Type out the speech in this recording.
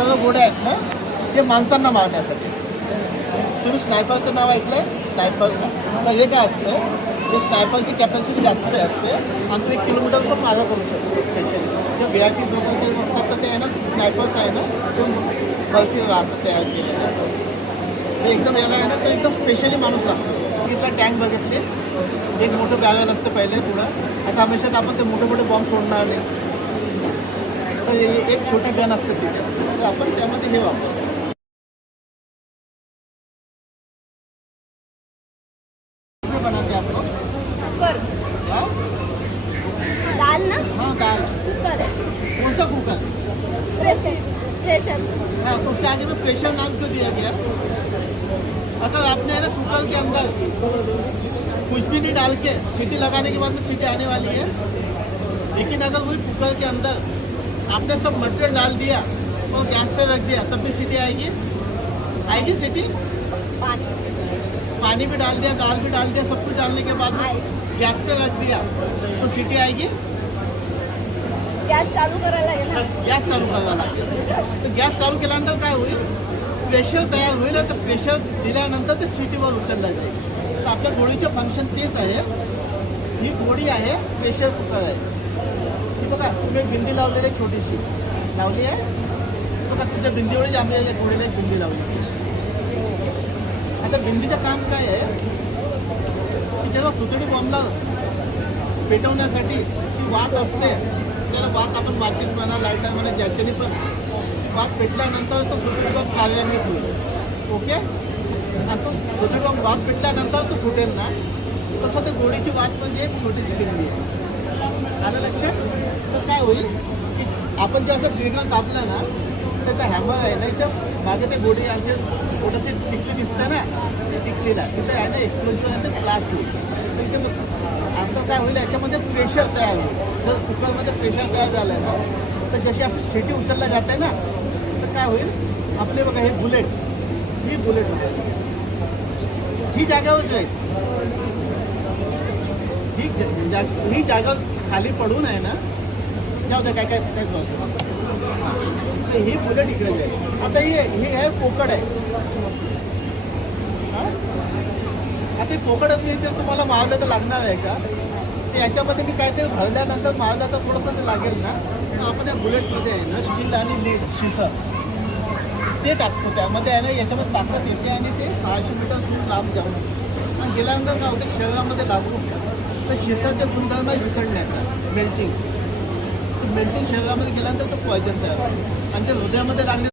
सगळं गोड्या आहेत ना हे माणसांना मारण्यासाठी. तुम्ही स्नायपरचं नाव ऐकलंय? स्नायपरचं तर हे काय असतं, हे स्नायपरची कॅपॅसिटी जास्त असते आणि तो 1 किलोमीटर पण मागं करू शकतो. स्पेशली जे VIP वगैरे ते असतात तर ते आहे ना स्नायपर्स आहे ना तो भरती तयार केलेला आहे. ते एकदम याला आहे ना तो एकदम स्पेशली माणूस लागतो. तिथला टँक बघितले, एक मोठं बॅरल असतं पहिले पुढं. आता हमेशात आपण ते मोठे मोठे बॉम्ब सोडणार नाही, तर एक छोटी गन असते तिथे, तर आपण त्यामध्ये हे वापरतो. बनाते आप लोग? कुकर हाँ दाल ना हाँ दाल। कुकर कौन सा कुकर? प्रेशर हाँ तो उसके आगे में प्रेशर नाम क्यों दिया गया? अगर आपने है ना कुकर के अंदर कुछ भी नहीं डाल के सीटी लगाने के बाद में सीटी आने वाली है, लेकिन अगर वही कुकर के अंदर आपने सब मटेरियल डाल दिया और गैस पे रख दिया तब भी सीटी आएगी? आएगी सीटी? पानी भी डाल दिया, दाल भी डाल दिया, सब कुछ डालने के बाद में गैस पे रख दिया तो सीटी आएगी? गॅस चालू करायला लागेल ना. गॅस चालू करावा लागेल. तर गॅस चालू केल्यानंतर काय होईल, प्रेशर तयार होईल. तर प्रेशर दिल्यानंतर ते सिटीवर उचललं जाईल. तर आपल्या गोळीचं फंक्शन तेच आहे. ही गोळी आहे प्रेशर कुकर आहे. ही बघा तुम्ही बिंदी लावलेली आहे, छोटीशी लावली आहे बघा, तुमच्या बिंदीवरच आम्ही गोळीला एक बिंदी लावली. आता बिंदीचं काम काय आहे की जेव्हा सुतळी बॉम्बला पेटवण्यासाठी ती वात असते, त्याला वात आपण माचीस म्हणा, लायटर म्हणा, ज्याच्याने पण वात पेटल्यानंतर तो सुतळी बॉम्ब कार्यान्वित होईल. ओके, आणि तो सुतळी बॉम्ब वात पेटल्यानंतर तो फुटेल ना, तसं ते गोळीची वात म्हणजे एक छोटीशी बिंदी आहे. आलं लक्षात? तर काय होईल की आपण जे असं ट्रिगर दाबलं ना, तर त्या हॅमर आहे ना इथं मागे ते गोळी असे छोटंशी टिकली दिसतं ना, ते टिकलीला तिथे आहे ना एक्सप्लोजिव्ह आहे ते ब्लास्ट होईल. तर इथे आता काय होईल, याच्यामध्ये प्रेशर तयार होईल. जर कुकरमध्ये प्रेशर तयार झालं ना, तर जशी आपली सिटी उचलल्या जाते ना, तर काय होईल, आपले बघा हे बुलेट, ही बुलेट होईल, ही जागेवर जाईल. ही जागा खाली पडून आहे ना, जाऊ द्या काय काय काय ही बुलेट इकडे जाईल. आता ही आहे पोकळ आहे. आता पोकळ इथे तुम्हाला मारलं तर लागणार आहे का? याच्यामध्ये मी काहीतरी भरल्यानंतर मारलं तर थोडंसं ते लागेल ना, तर आपण या बुलेटमध्ये आहे ना स्टील आणि लीड शिसं ते टाकतो. त्यामध्ये आहे ना याच्यामध्ये ताकद येते आणि ते 600 मीटर दूर लांब जाऊन आणि गेल्यानंतर काय होते, शरीरामध्ये लागून तर शिसाचे गुणधर्म विखडण्याचा मेल्टिंग शरीरामध्ये गेल्यानंतर तो पॉयझन तयार होतो आणि जे हृदयामध्ये लागले